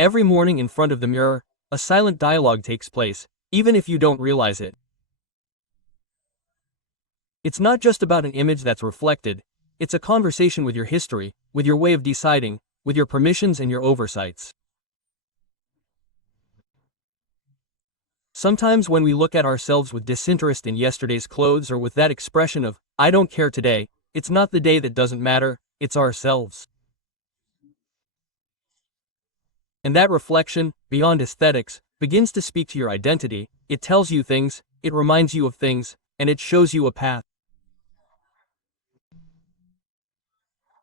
Every morning in front of the mirror, a silent dialogue takes place, even if you don't realize it. It's not just about an image that's reflected, it's a conversation with your history, with your way of deciding, with your permissions and your oversights. Sometimes when we look at ourselves with disinterest in yesterday's clothes or with that expression of, I don't care today, it's not the day that doesn't matter, it's ourselves. And that reflection, beyond aesthetics, begins to speak to your identity. It tells you things, it reminds you of things, and it shows you a path.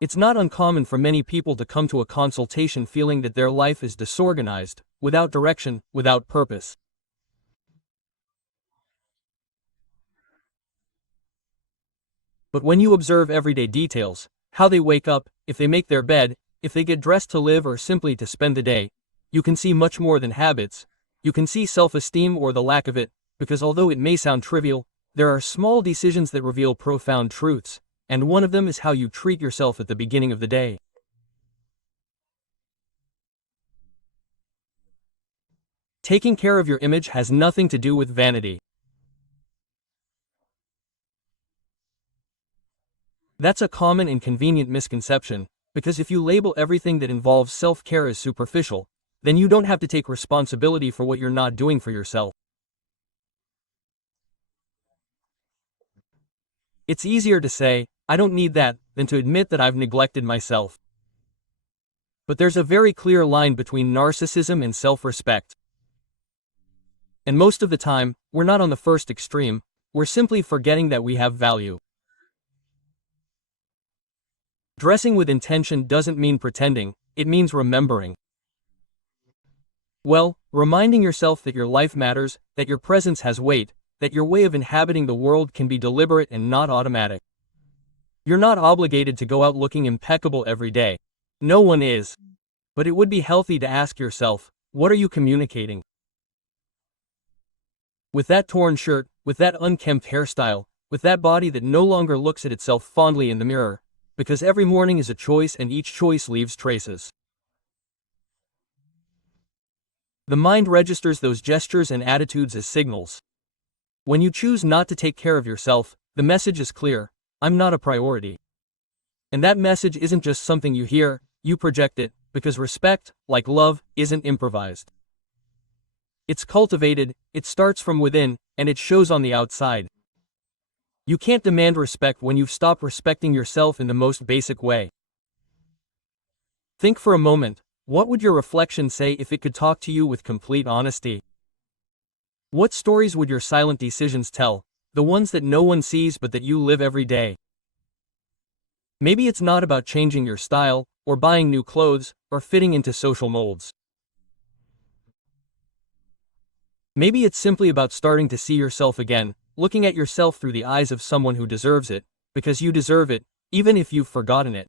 It's not uncommon for many people to come to a consultation feeling that their life is disorganized, without direction, without purpose. But when you observe everyday details, how they wake up, if they make their bed, if they get dressed to live or simply to spend the day, you can see much more than habits. You can see self-esteem or the lack of it, because although it may sound trivial, there are small decisions that reveal profound truths, and one of them is how you treat yourself at the beginning of the day. Taking care of your image has nothing to do with vanity. That's a common and convenient misconception, because if you label everything that involves self-care as superficial, then you don't have to take responsibility for what you're not doing for yourself. It's easier to say, I don't need that, than to admit that I've neglected myself. But there's a very clear line between narcissism and self-respect. And most of the time, we're not on the first extreme, we're simply forgetting that we have value. Dressing with intention doesn't mean pretending, it means remembering. Well, reminding yourself that your life matters, that your presence has weight, that your way of inhabiting the world can be deliberate and not automatic. You're not obligated to go out looking impeccable every day. No one is. But it would be healthy to ask yourself, what are you communicating? With that torn shirt, with that unkempt hairstyle, with that body that no longer looks at itself fondly in the mirror, because every morning is a choice and each choice leaves traces. The mind registers those gestures and attitudes as signals. When you choose not to take care of yourself, the message is clear, I'm not a priority. And that message isn't just something you hear, you project it, because respect, like love, isn't improvised. It's cultivated, it starts from within, and it shows on the outside. You can't demand respect when you've stopped respecting yourself in the most basic way. Think for a moment, what would your reflection say if it could talk to you with complete honesty? What stories would your silent decisions tell, the ones that no one sees but that you live every day? Maybe it's not about changing your style, or buying new clothes, or fitting into social molds. Maybe it's simply about starting to see yourself again, looking at yourself through the eyes of someone who deserves it, because you deserve it, even if you've forgotten it.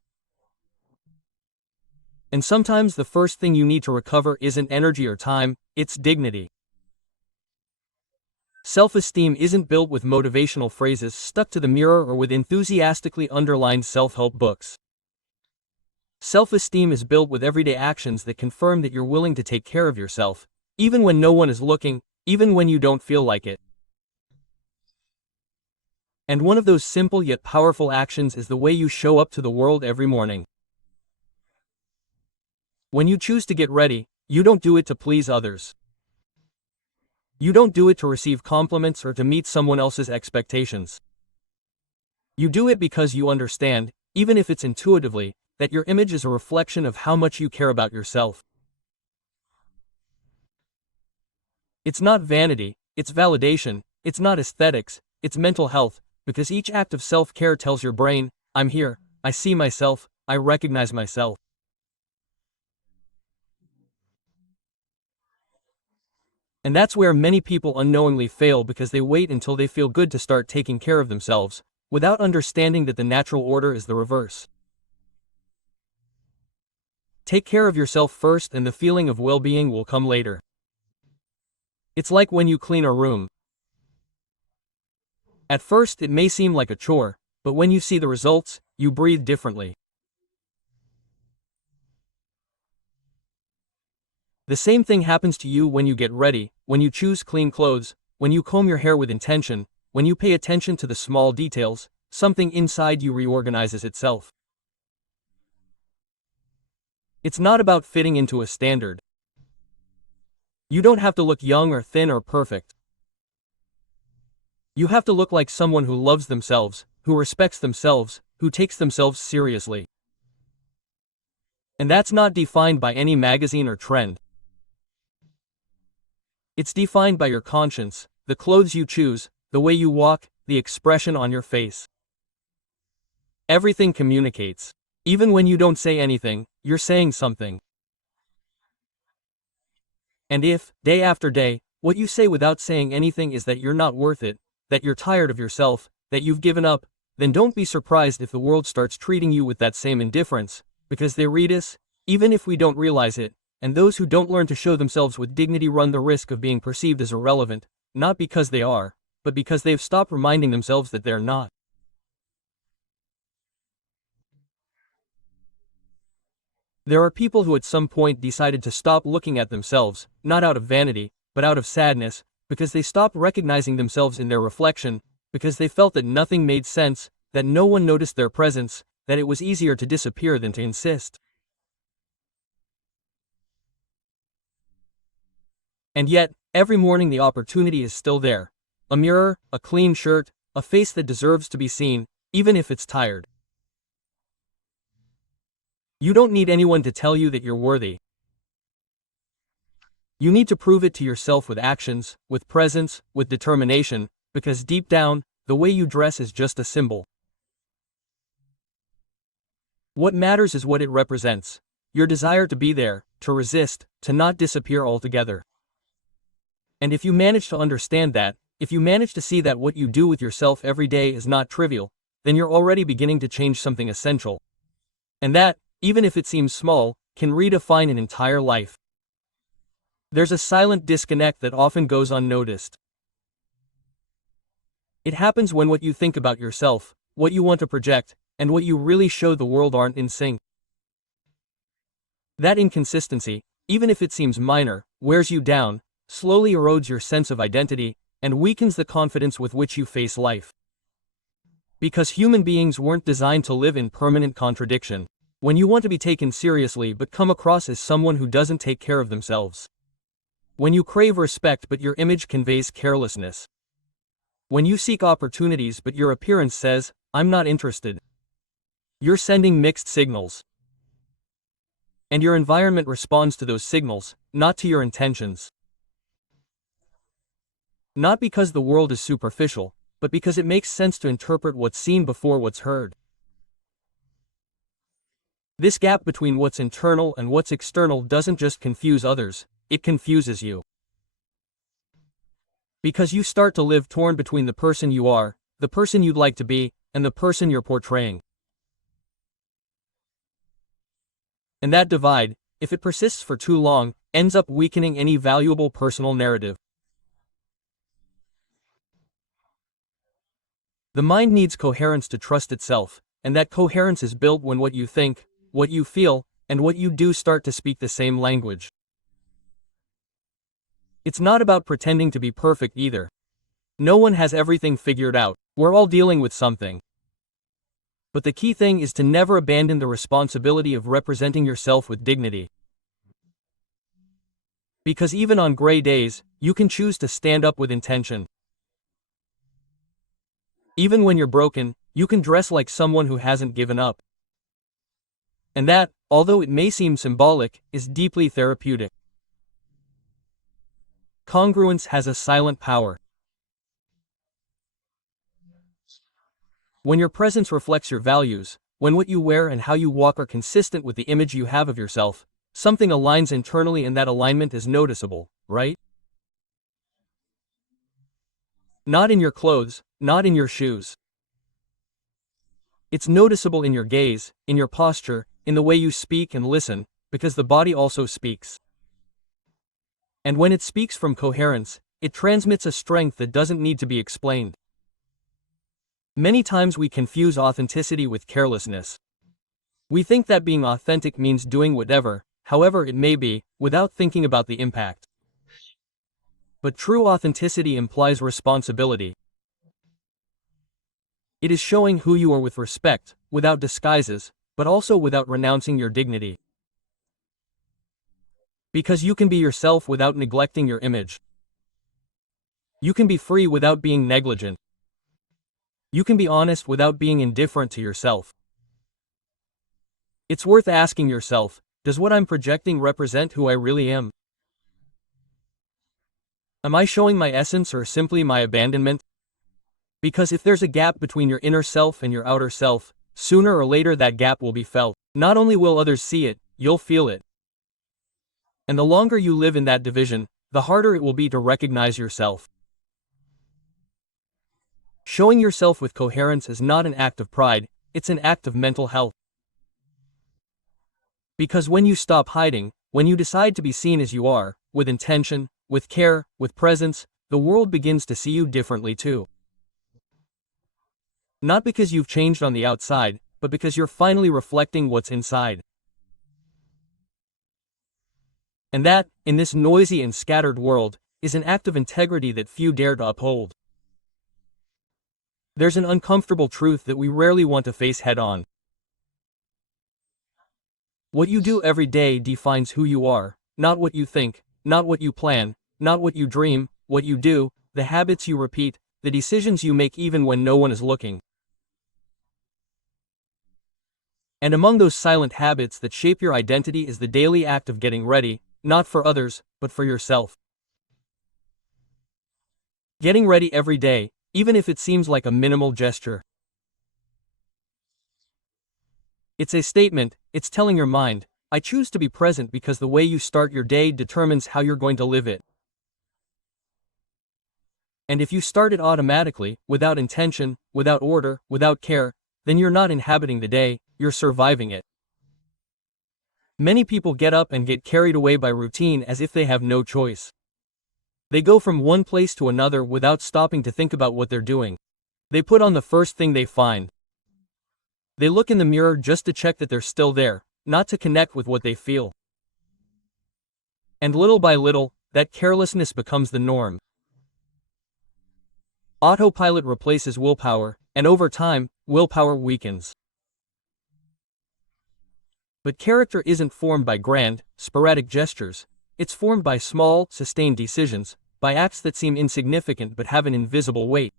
And sometimes the first thing you need to recover isn't energy or time, it's dignity. Self-esteem isn't built with motivational phrases stuck to the mirror or with enthusiastically underlined self-help books. Self-esteem is built with everyday actions that confirm that you're willing to take care of yourself, even when no one is looking, even when you don't feel like it. And one of those simple yet powerful actions is the way you show up to the world every morning. When you choose to get ready, you don't do it to please others. You don't do it to receive compliments or to meet someone else's expectations. You do it because you understand, even if it's intuitively, that your image is a reflection of how much you care about yourself. It's not vanity, it's validation, it's not aesthetics, it's mental health, because each act of self-care tells your brain, I'm here, I see myself, I recognize myself. And that's where many people unknowingly fail because they wait until they feel good to start taking care of themselves, without understanding that the natural order is the reverse. Take care of yourself first and the feeling of well-being will come later. It's like when you clean a room. At first it may seem like a chore, but when you see the results, you breathe differently. The same thing happens to you when you get ready, when you choose clean clothes, when you comb your hair with intention, when you pay attention to the small details, something inside you reorganizes itself. It's not about fitting into a standard. You don't have to look young or thin or perfect. You have to look like someone who loves themselves, who respects themselves, who takes themselves seriously. And that's not defined by any magazine or trend. It's defined by your conscience, the clothes you choose, the way you walk, the expression on your face. Everything communicates. Even when you don't say anything, you're saying something. And if, day after day, what you say without saying anything is that you're not worth it, that you're tired of yourself, that you've given up, then don't be surprised if the world starts treating you with that same indifference, because they read us, even if we don't realize it, and those who don't learn to show themselves with dignity run the risk of being perceived as irrelevant, not because they are, but because they've stopped reminding themselves that they're not. There are people who at some point decided to stop looking at themselves, not out of vanity, but out of sadness, because they stopped recognizing themselves in their reflection, because they felt that nothing made sense, that no one noticed their presence, that it was easier to disappear than to insist. And yet, every morning the opportunity is still there. A mirror, a clean shirt, a face that deserves to be seen, even if it's tired. You don't need anyone to tell you that you're worthy. You need to prove it to yourself with actions, with presence, with determination, because deep down, the way you dress is just a symbol. What matters is what it represents. Your desire to be there, to resist, to not disappear altogether. And if you manage to understand that, if you manage to see that what you do with yourself every day is not trivial, then you're already beginning to change something essential. And that, even if it seems small, can redefine an entire life. There's a silent disconnect that often goes unnoticed. It happens when what you think about yourself, what you want to project, and what you really show the world aren't in sync. That inconsistency, even if it seems minor, wears you down, slowly erodes your sense of identity, and weakens the confidence with which you face life. Because human beings weren't designed to live in permanent contradiction. When you want to be taken seriously but come across as someone who doesn't take care of themselves. When you crave respect but your image conveys carelessness. When you seek opportunities but your appearance says, "I'm not interested." You're sending mixed signals. And your environment responds to those signals, not to your intentions. Not because the world is superficial, but because it makes sense to interpret what's seen before what's heard. This gap between what's internal and what's external doesn't just confuse others, it confuses you. Because you start to live torn between the person you are, the person you'd like to be, and the person you're portraying. And that divide, if it persists for too long, ends up weakening any valuable personal narrative. The mind needs coherence to trust itself, and that coherence is built when what you think, what you feel, and what you do start to speak the same language. It's not about pretending to be perfect either. No one has everything figured out. We're all dealing with something. But the key thing is to never abandon the responsibility of representing yourself with dignity. Because even on gray days, you can choose to stand up with intention. Even when you're broken, you can dress like someone who hasn't given up. And that, although it may seem symbolic, is deeply therapeutic. Congruence has a silent power. When your presence reflects your values, when what you wear and how you walk are consistent with the image you have of yourself, something aligns internally and that alignment is noticeable, right? Not in your clothes, not in your shoes. It's noticeable in your gaze, in your posture, in the way you speak and listen, because the body also speaks. And when it speaks from coherence, it transmits a strength that doesn't need to be explained. Many times we confuse authenticity with carelessness. We think that being authentic means doing whatever, however it may be, without thinking about the impact. But true authenticity implies responsibility. It is showing who you are with respect, without disguises, but also without renouncing your dignity. Because you can be yourself without neglecting your image. You can be free without being negligent. You can be honest without being indifferent to yourself. It's worth asking yourself, does what I'm projecting represent who I really am? Am I showing my essence or simply my abandonment? Because if there's a gap between your inner self and your outer self, sooner or later that gap will be felt. Not only will others see it, you'll feel it. And the longer you live in that division, the harder it will be to recognize yourself. Showing yourself with coherence is not an act of pride, it's an act of mental health. Because when you stop hiding, when you decide to be seen as you are, with intention, with care, with presence, the world begins to see you differently too. Not because you've changed on the outside, but because you're finally reflecting what's inside. And that, in this noisy and scattered world, is an act of integrity that few dare to uphold. There's an uncomfortable truth that we rarely want to face head-on. What you do every day defines who you are, not what you think, not what you plan, not what you dream, what you do, the habits you repeat, the decisions you make even when no one is looking. And among those silent habits that shape your identity is the daily act of getting ready, not for others, but for yourself. Getting ready every day, even if it seems like a minimal gesture. It's a statement, it's telling your mind, I choose to be present because the way you start your day determines how you're going to live it. And if you start it automatically, without intention, without order, without care, then you're not inhabiting the day, you're surviving it. Many people get up and get carried away by routine as if they have no choice. They go from one place to another without stopping to think about what they're doing. They put on the first thing they find. They look in the mirror just to check that they're still there, not to connect with what they feel. And little by little, that carelessness becomes the norm. Autopilot replaces willpower, and over time, willpower weakens. But character isn't formed by grand, sporadic gestures. It's formed by small, sustained decisions, by acts that seem insignificant but have an invisible weight.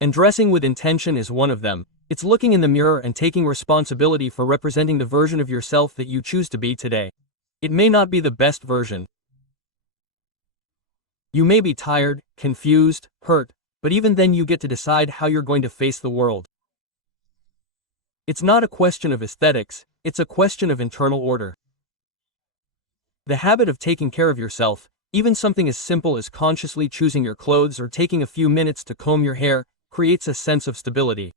And dressing with intention is one of them. It's looking in the mirror and taking responsibility for representing the version of yourself that you choose to be today. It may not be the best version. You may be tired, confused, hurt, but even then you get to decide how you're going to face the world. It's not a question of aesthetics, it's a question of internal order. The habit of taking care of yourself, even something as simple as consciously choosing your clothes or taking a few minutes to comb your hair, creates a sense of stability.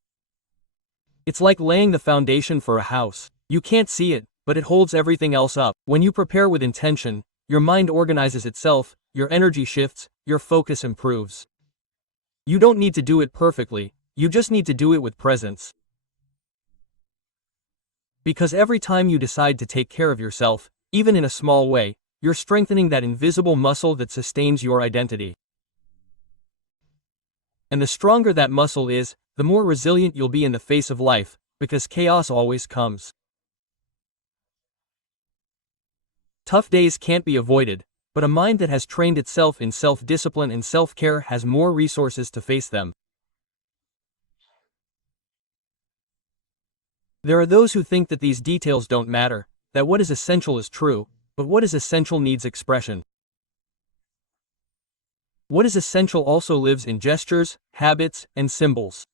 It's like laying the foundation for a house. You can't see it, but it holds everything else up. When you prepare with intention, your mind organizes itself, your energy shifts, your focus improves. You don't need to do it perfectly, you just need to do it with presence. Because every time you decide to take care of yourself, even in a small way, you're strengthening that invisible muscle that sustains your identity. And the stronger that muscle is, the more resilient you'll be in the face of life, because chaos always comes. Tough days can't be avoided, but a mind that has trained itself in self-discipline and self-care has more resources to face them. There are those who think that these details don't matter, that what is essential is true, but what is essential needs expression. What is essential also lives in gestures, habits, and symbols.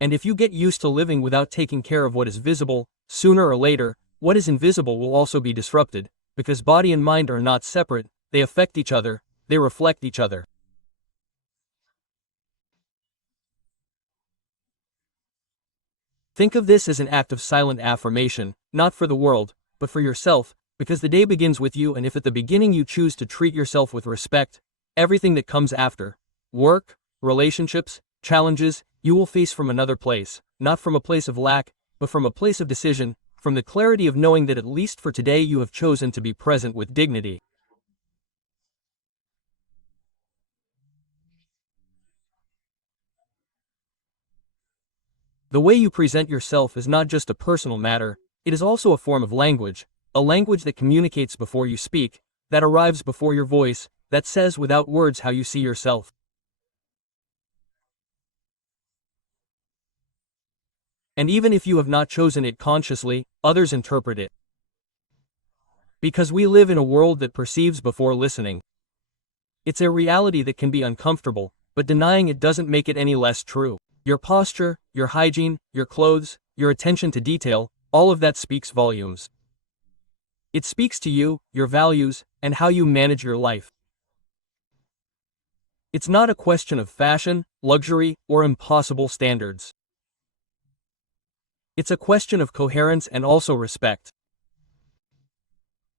And if you get used to living without taking care of what is visible, sooner or later, what is invisible will also be disrupted, because body and mind are not separate, they affect each other, they reflect each other. Think of this as an act of silent affirmation, not for the world, but for yourself, because the day begins with you, and if at the beginning you choose to treat yourself with respect, everything that comes after, work, relationships, challenges, you will face from another place, not from a place of lack, but from a place of decision, from the clarity of knowing that at least for today you have chosen to be present with dignity. The way you present yourself is not just a personal matter, it is also a form of language, a language that communicates before you speak, that arrives before your voice, that says without words how you see yourself. And even if you have not chosen it consciously, others interpret it. Because we live in a world that perceives before listening. It's a reality that can be uncomfortable, but denying it doesn't make it any less true. Your posture, your hygiene, your clothes, your attention to detail, all of that speaks volumes. It speaks to you, your values, and how you manage your life. It's not a question of fashion, luxury, or impossible standards. It's a question of coherence and also respect.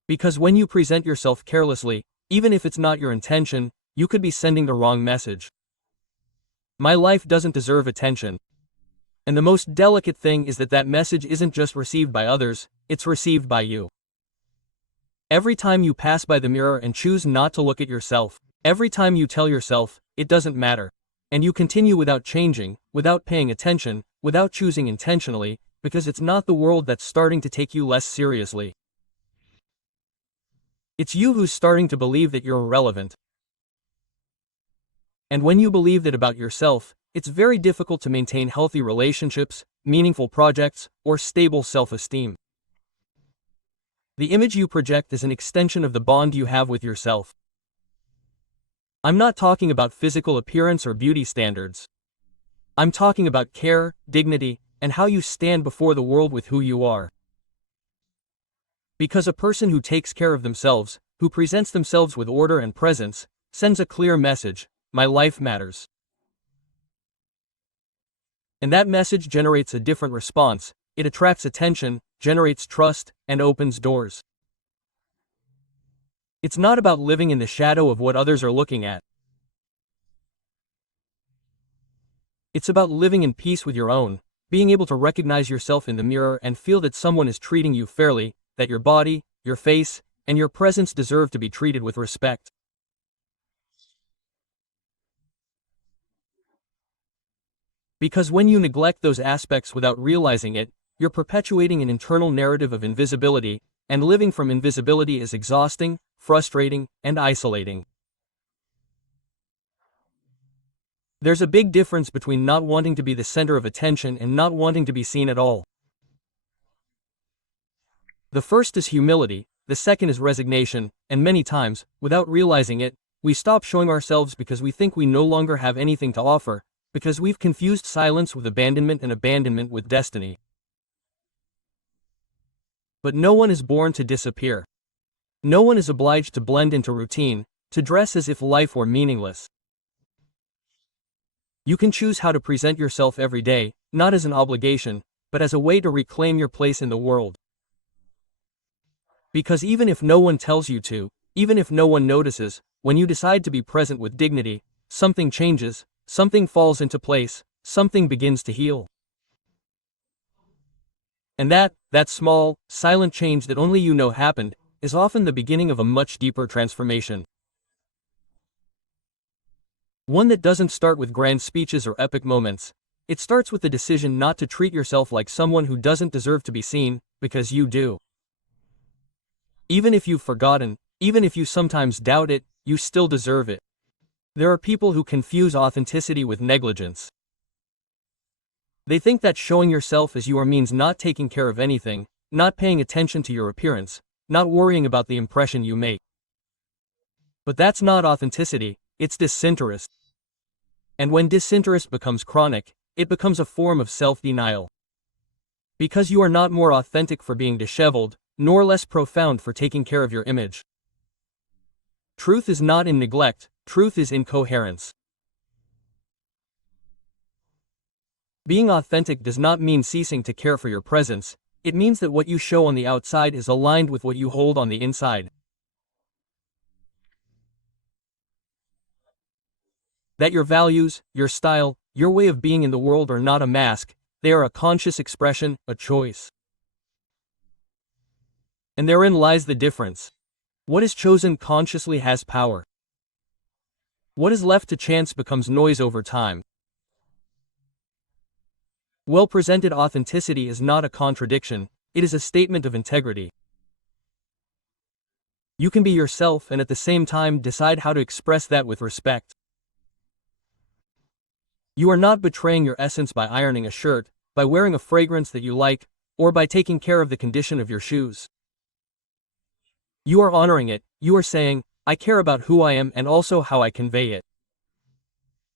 Because when you present yourself carelessly, even if it's not your intention, you could be sending the wrong message. My life doesn't deserve attention. And the most delicate thing is that that message isn't just received by others, it's received by you. Every time you pass by the mirror and choose not to look at yourself, every time you tell yourself, it doesn't matter, and you continue without changing, without paying attention, without choosing intentionally, because it's not the world that's starting to take you less seriously. It's you who's starting to believe that you're irrelevant. And when you believe that about yourself, it's very difficult to maintain healthy relationships, meaningful projects, or stable self-esteem. The image you project is an extension of the bond you have with yourself. I'm not talking about physical appearance or beauty standards. I'm talking about care, dignity, and how you stand before the world with who you are. Because a person who takes care of themselves, who presents themselves with order and presence, sends a clear message: my life matters. And that message generates a different response. It attracts attention, generates trust, and opens doors. It's not about living in the shadow of what others are looking at. It's about living in peace with your own, being able to recognize yourself in the mirror and feel that someone is treating you fairly, that your body, your face, and your presence deserve to be treated with respect. Because when you neglect those aspects without realizing it, you're perpetuating an internal narrative of invisibility, and living from invisibility is exhausting, frustrating, and isolating. There's a big difference between not wanting to be the center of attention and not wanting to be seen at all. The first is humility, the second is resignation, and many times, without realizing it, we stop showing ourselves because we think we no longer have anything to offer, because we've confused silence with abandonment and abandonment with destiny. But no one is born to disappear. No one is obliged to blend into routine, to dress as if life were meaningless. You can choose how to present yourself every day, not as an obligation, but as a way to reclaim your place in the world. Because even if no one tells you to, even if no one notices, when you decide to be present with dignity, something changes, something falls into place, something begins to heal. And that small, silent change that only you know happened, is often the beginning of a much deeper transformation. One that doesn't start with grand speeches or epic moments. It starts with the decision not to treat yourself like someone who doesn't deserve to be seen, because you do. Even if you've forgotten, even if you sometimes doubt it, you still deserve it. There are people who confuse authenticity with negligence. They think that showing yourself as you are means not taking care of anything, not paying attention to your appearance, not worrying about the impression you make. But that's not authenticity, it's disinterest. And when disinterest becomes chronic, it becomes a form of self-denial. Because you are not more authentic for being disheveled, nor less profound for taking care of your image. Truth is not in neglect, truth is in coherence. Being authentic does not mean ceasing to care for your presence, it means that what you show on the outside is aligned with what you hold on the inside. That your values, your style, your way of being in the world are not a mask, they are a conscious expression, a choice. And therein lies the difference. What is chosen consciously has power. What is left to chance becomes noise over time. Well-presented authenticity is not a contradiction, it is a statement of integrity. You can be yourself and at the same time decide how to express that with respect. You are not betraying your essence by ironing a shirt, by wearing a fragrance that you like, or by taking care of the condition of your shoes. You are honoring it, you are saying, I care about who I am and also how I convey it.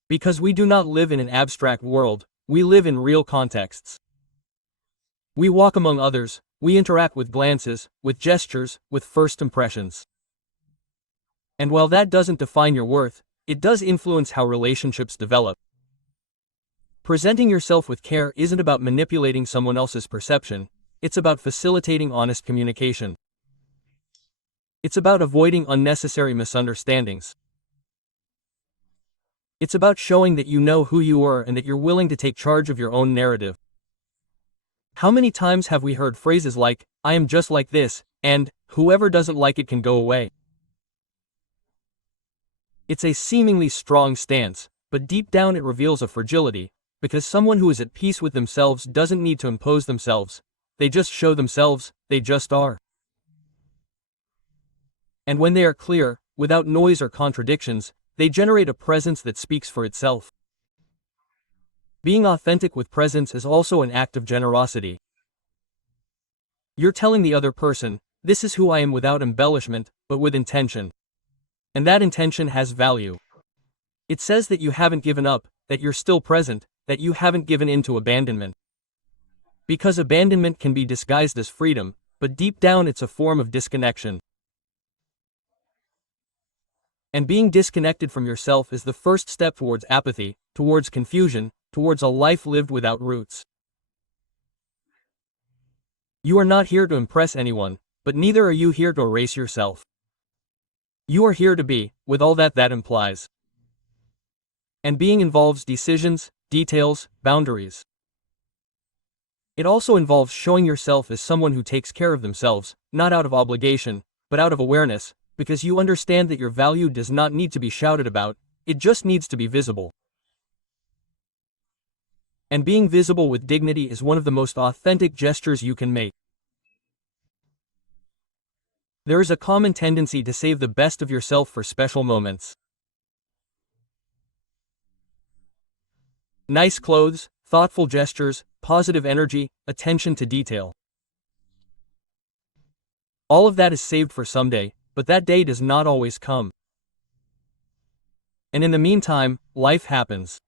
Because we do not live in an abstract world, we live in real contexts. We walk among others, we interact with glances, with gestures, with first impressions. And while that doesn't define your worth, it does influence how relationships develop. Presenting yourself with care isn't about manipulating someone else's perception, it's about facilitating honest communication. It's about avoiding unnecessary misunderstandings. It's about showing that you know who you are and that you're willing to take charge of your own narrative. How many times have we heard phrases like, I am just like this, and, whoever doesn't like it can go away? It's a seemingly strong stance, but deep down it reveals a fragility, because someone who is at peace with themselves doesn't need to impose themselves, they just show themselves, they just are. And when they are clear, without noise or contradictions, they generate a presence that speaks for itself. Being authentic with presence is also an act of generosity. You're telling the other person, this is who I am without embellishment, but with intention. And that intention has value. It says that you haven't given up, that you're still present, that you haven't given in to abandonment. Because abandonment can be disguised as freedom, but deep down it's a form of disconnection. And being disconnected from yourself is the first step towards apathy, towards confusion, towards a life lived without roots. You are not here to impress anyone, but neither are you here to erase yourself. You are here to be, with all that implies. And being involves decisions, details, boundaries. It also involves showing yourself as someone who takes care of themselves, not out of obligation, but out of awareness, because you understand that your value does not need to be shouted about, it just needs to be visible. And being visible with dignity is one of the most authentic gestures you can make. There is a common tendency to save the best of yourself for special moments. Nice clothes, thoughtful gestures, positive energy, attention to detail. All of that is saved for someday, but that day does not always come. And in the meantime, life happens.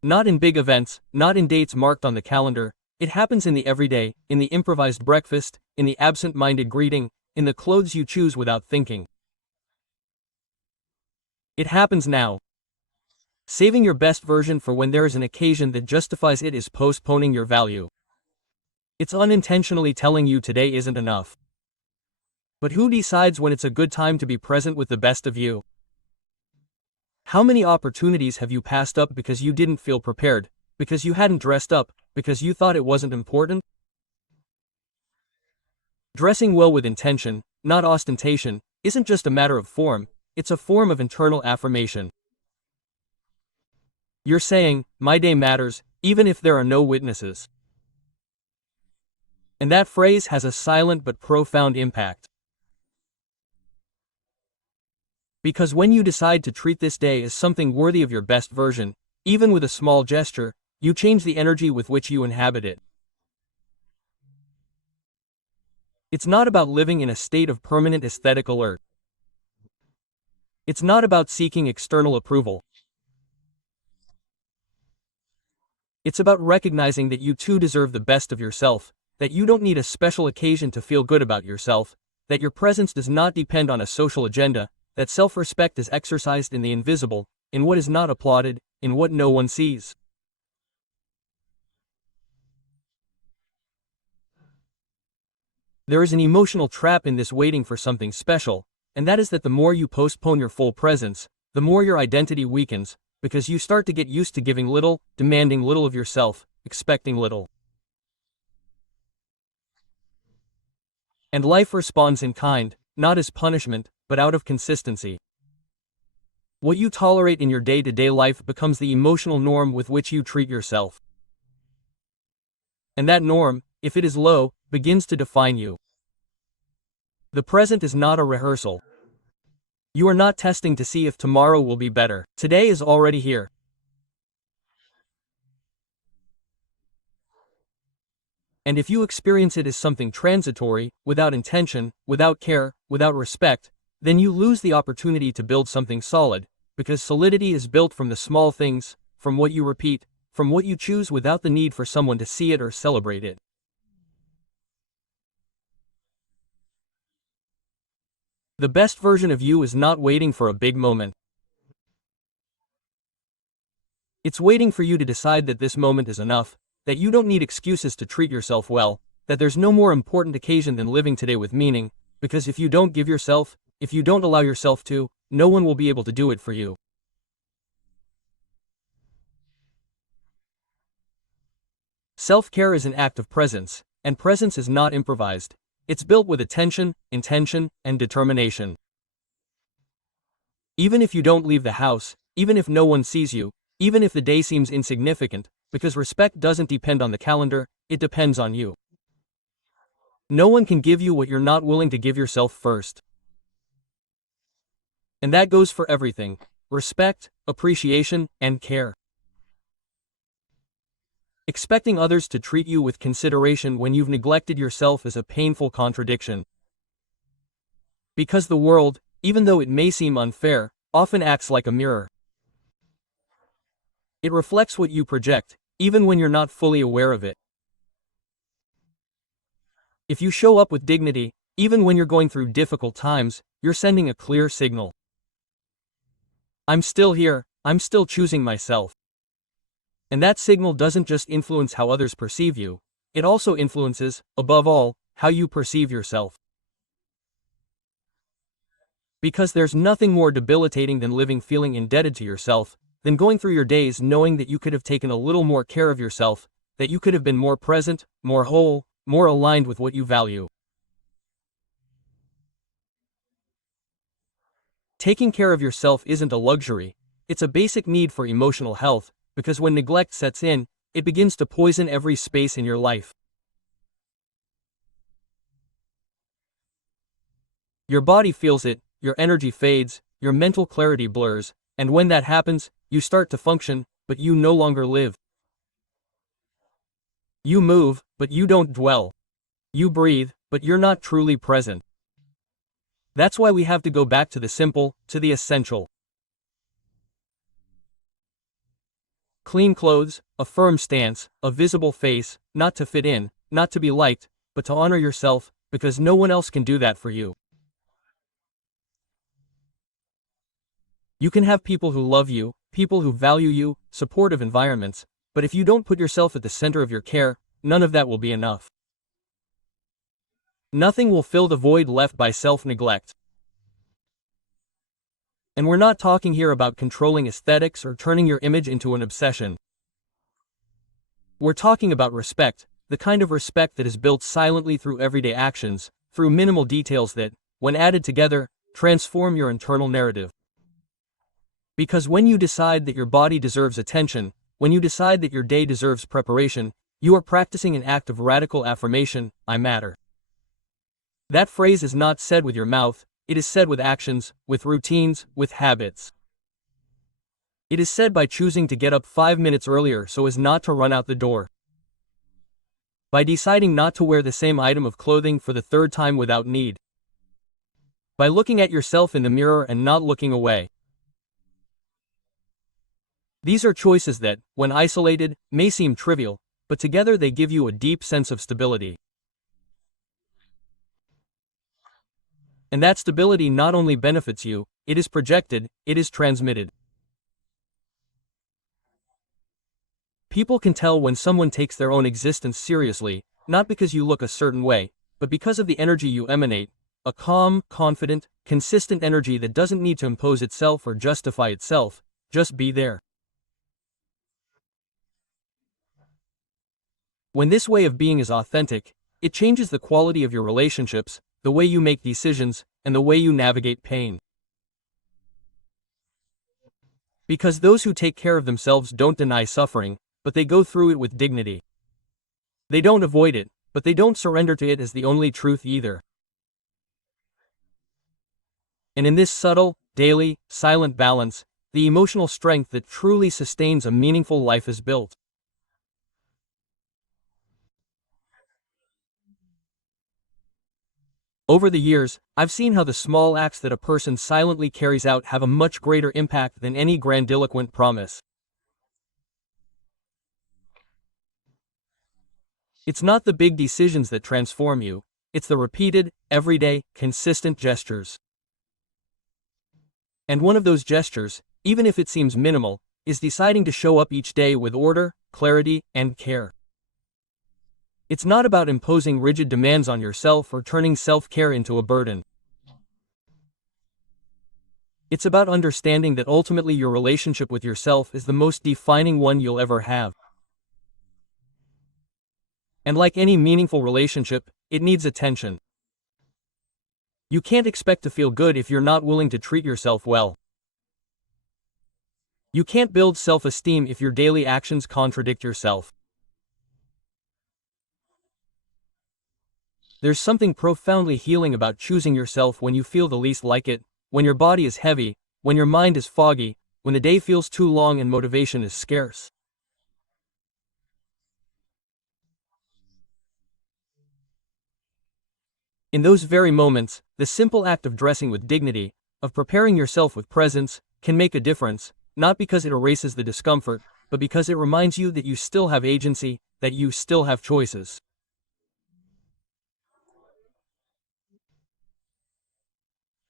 Not in big events, not in dates marked on the calendar, it happens in the everyday, in the improvised breakfast, in the absent-minded greeting, in the clothes you choose without thinking. It happens now. Saving your best version for when there is an occasion that justifies it is postponing your value. It's unintentionally telling you today isn't enough. But who decides when it's a good time to be present with the best of you? How many opportunities have you passed up because you didn't feel prepared, because you hadn't dressed up, because you thought it wasn't important? Dressing well with intention, not ostentation, isn't just a matter of form, it's a form of internal affirmation. You're saying, my day matters, even if there are no witnesses. And that phrase has a silent but profound impact. Because when you decide to treat this day as something worthy of your best version, even with a small gesture, you change the energy with which you inhabit it. It's not about living in a state of permanent aesthetic alert. It's not about seeking external approval. It's about recognizing that you too deserve the best of yourself, that you don't need a special occasion to feel good about yourself, that your presence does not depend on a social agenda, that self-respect is exercised in the invisible, in what is not applauded, in what no one sees. There is an emotional trap in this waiting for something special, and that is that the more you postpone your full presence, the more your identity weakens, because you start to get used to giving little, demanding little of yourself, expecting little. And life responds in kind, not as punishment, but out of consistency. What you tolerate in your day-to-day life becomes the emotional norm with which you treat yourself. And that norm, if it is low, begins to define you. The present is not a rehearsal. You are not testing to see if tomorrow will be better. Today is already here. And if you experience it as something transitory, without intention, without care, without respect, then you lose the opportunity to build something solid, because solidity is built from the small things, from what you repeat, from what you choose without the need for someone to see it or celebrate it. The best version of you is not waiting for a big moment. It's waiting for you to decide that this moment is enough, that you don't need excuses to treat yourself well, that there's no more important occasion than living today with meaning, because if you don't give yourself, if you don't allow yourself to, no one will be able to do it for you. Self-care is an act of presence, and presence is not improvised. It's built with attention, intention, and determination. Even if you don't leave the house, even if no one sees you, even if the day seems insignificant, because respect doesn't depend on the calendar, it depends on you. No one can give you what you're not willing to give yourself first. And that goes for everything: respect, appreciation, and care. Expecting others to treat you with consideration when you've neglected yourself is a painful contradiction. Because the world, even though it may seem unfair, often acts like a mirror. It reflects what you project, even when you're not fully aware of it. If you show up with dignity, even when you're going through difficult times, you're sending a clear signal. I'm still here, I'm still choosing myself. And that signal doesn't just influence how others perceive you, it also influences, above all, how you perceive yourself. Because there's nothing more debilitating than living feeling indebted to yourself, than going through your days knowing that you could have taken a little more care of yourself, that you could have been more present, more whole, more aligned with what you value. Taking care of yourself isn't a luxury, it's a basic need for emotional health, because when neglect sets in, it begins to poison every space in your life. Your body feels it, your energy fades, your mental clarity blurs, and when that happens, you start to function, but you no longer live. You move, but you don't dwell. You breathe, but you're not truly present. That's why we have to go back to the simple, to the essential. Clean clothes, a firm stance, a visible face, not to fit in, not to be liked, but to honor yourself, because no one else can do that for you. You can have people who love you, people who value you, supportive environments, but if you don't put yourself at the center of your care, none of that will be enough. Nothing will fill the void left by self-neglect. And we're not talking here about controlling aesthetics or turning your image into an obsession. We're talking about respect, the kind of respect that is built silently through everyday actions, through minimal details that, when added together, transform your internal narrative. Because when you decide that your body deserves attention, when you decide that your day deserves preparation, you are practicing an act of radical affirmation: I matter. That phrase is not said with your mouth, it is said with actions, with routines, with habits. It is said by choosing to get up 5 minutes earlier so as not to run out the door. By deciding not to wear the same item of clothing for the third time without need. By looking at yourself in the mirror and not looking away. These are choices that, when isolated, may seem trivial, but together they give you a deep sense of stability. And that stability not only benefits you, it is projected, it is transmitted. People can tell when someone takes their own existence seriously, not because you look a certain way, but because of the energy you emanate, a calm, confident, consistent energy that doesn't need to impose itself or justify itself, just be there. When this way of being is authentic, it changes the quality of your relationships, the way you make decisions, and the way you navigate pain. Because those who take care of themselves don't deny suffering, but they go through it with dignity. They don't avoid it, but they don't surrender to it as the only truth either. And in this subtle, daily, silent balance, the emotional strength that truly sustains a meaningful life is built. Over the years, I've seen how the small acts that a person silently carries out have a much greater impact than any grandiloquent promise. It's not the big decisions that transform you, it's the repeated, everyday, consistent gestures. And one of those gestures, even if it seems minimal, is deciding to show up each day with order, clarity, and care. It's not about imposing rigid demands on yourself or turning self-care into a burden. It's about understanding that ultimately your relationship with yourself is the most defining one you'll ever have. And like any meaningful relationship, it needs attention. You can't expect to feel good if you're not willing to treat yourself well. You can't build self-esteem if your daily actions contradict yourself. There's something profoundly healing about choosing yourself when you feel the least like it, when your body is heavy, when your mind is foggy, when the day feels too long and motivation is scarce. In those very moments, the simple act of dressing with dignity, of preparing yourself with presence, can make a difference, not because it erases the discomfort, but because it reminds you that you still have agency, that you still have choices.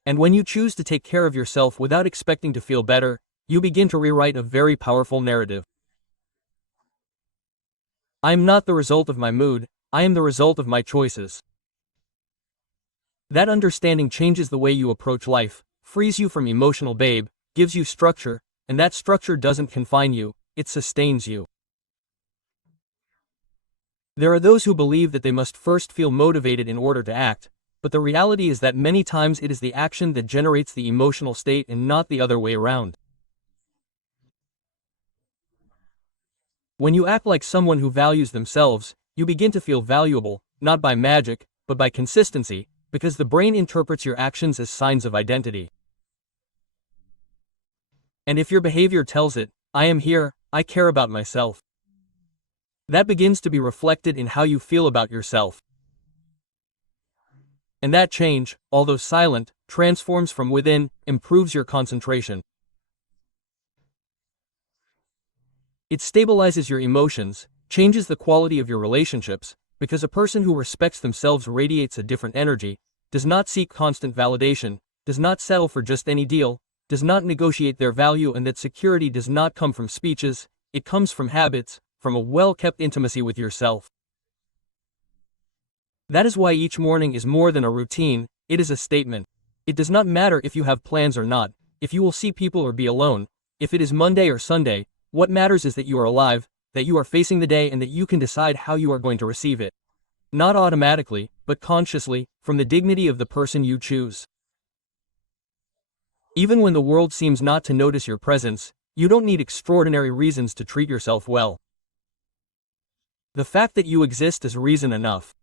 And when you choose to take care of yourself without expecting to feel better, you begin to rewrite a very powerful narrative. I am not the result of my mood, I am the result of my choices. That understanding changes the way you approach life, frees you from emotional babe, gives you structure, and that structure doesn't confine you, it sustains you. There are those who believe that they must first feel motivated in order to act, but the reality is that many times it is the action that generates the emotional state and not the other way around. When you act like someone who values themselves, you begin to feel valuable, not by magic, but by consistency, because the brain interprets your actions as signs of identity. And if your behavior tells it, I am here, I care about myself, that begins to be reflected in how you feel about yourself. And that change, although silent, transforms from within, improves your concentration. It stabilizes your emotions, changes the quality of your relationships, because a person who respects themselves radiates a different energy, does not seek constant validation, does not settle for just any deal, does not negotiate their value, and that security does not come from speeches, it comes from habits, from a well-kept intimacy with yourself. That is why each morning is more than a routine, it is a statement. It does not matter if you have plans or not, if you will see people or be alone, if it is Monday or Sunday, what matters is that you are alive, that you are facing the day, and that you can decide how you are going to receive it. Not automatically, but consciously, from the dignity of the person you choose. Even when the world seems not to notice your presence, you don't need extraordinary reasons to treat yourself well. The fact that you exist is reason enough.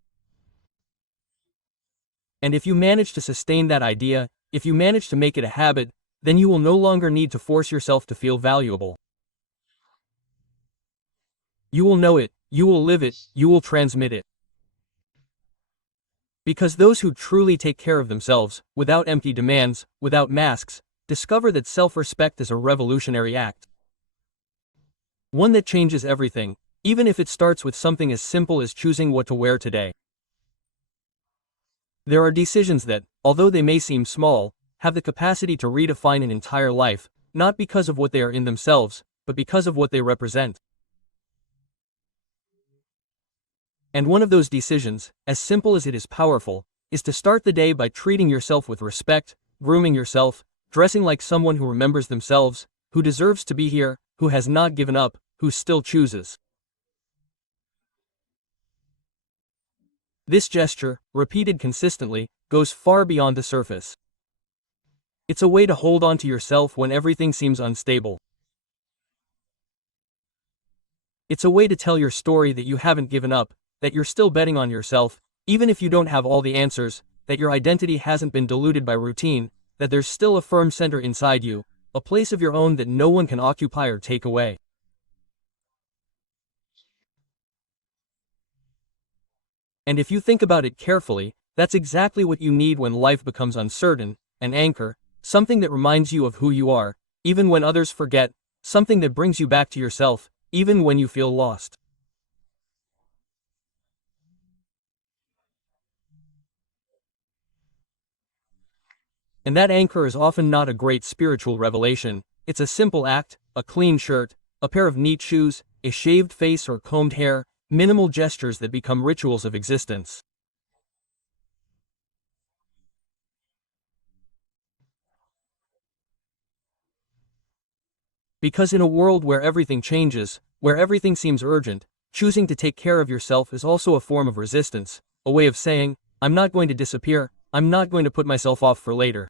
And if you manage to sustain that idea, if you manage to make it a habit, then you will no longer need to force yourself to feel valuable. You will know it, you will live it, you will transmit it. Because those who truly take care of themselves, without empty demands, without masks, discover that self-respect is a revolutionary act. One that changes everything, even if it starts with something as simple as choosing what to wear today. There are decisions that, although they may seem small, have the capacity to redefine an entire life, not because of what they are in themselves, but because of what they represent. And one of those decisions, as simple as it is powerful, is to start the day by treating yourself with respect, grooming yourself, dressing like someone who remembers themselves, who deserves to be here, who has not given up, who still chooses. This gesture, repeated consistently, goes far beyond the surface. It's a way to hold on to yourself when everything seems unstable. It's a way to tell your story that you haven't given up, that you're still betting on yourself, even if you don't have all the answers, that your identity hasn't been diluted by routine, that there's still a firm center inside you, a place of your own that no one can occupy or take away. And if you think about it carefully, that's exactly what you need when life becomes uncertain, an anchor, something that reminds you of who you are, even when others forget, something that brings you back to yourself, even when you feel lost. And that anchor is often not a great spiritual revelation, it's a simple act, a clean shirt, a pair of neat shoes, a shaved face or combed hair, minimal gestures that become rituals of existence. Because in a world where everything changes, where everything seems urgent, choosing to take care of yourself is also a form of resistance, a way of saying, I'm not going to disappear, I'm not going to put myself off for later.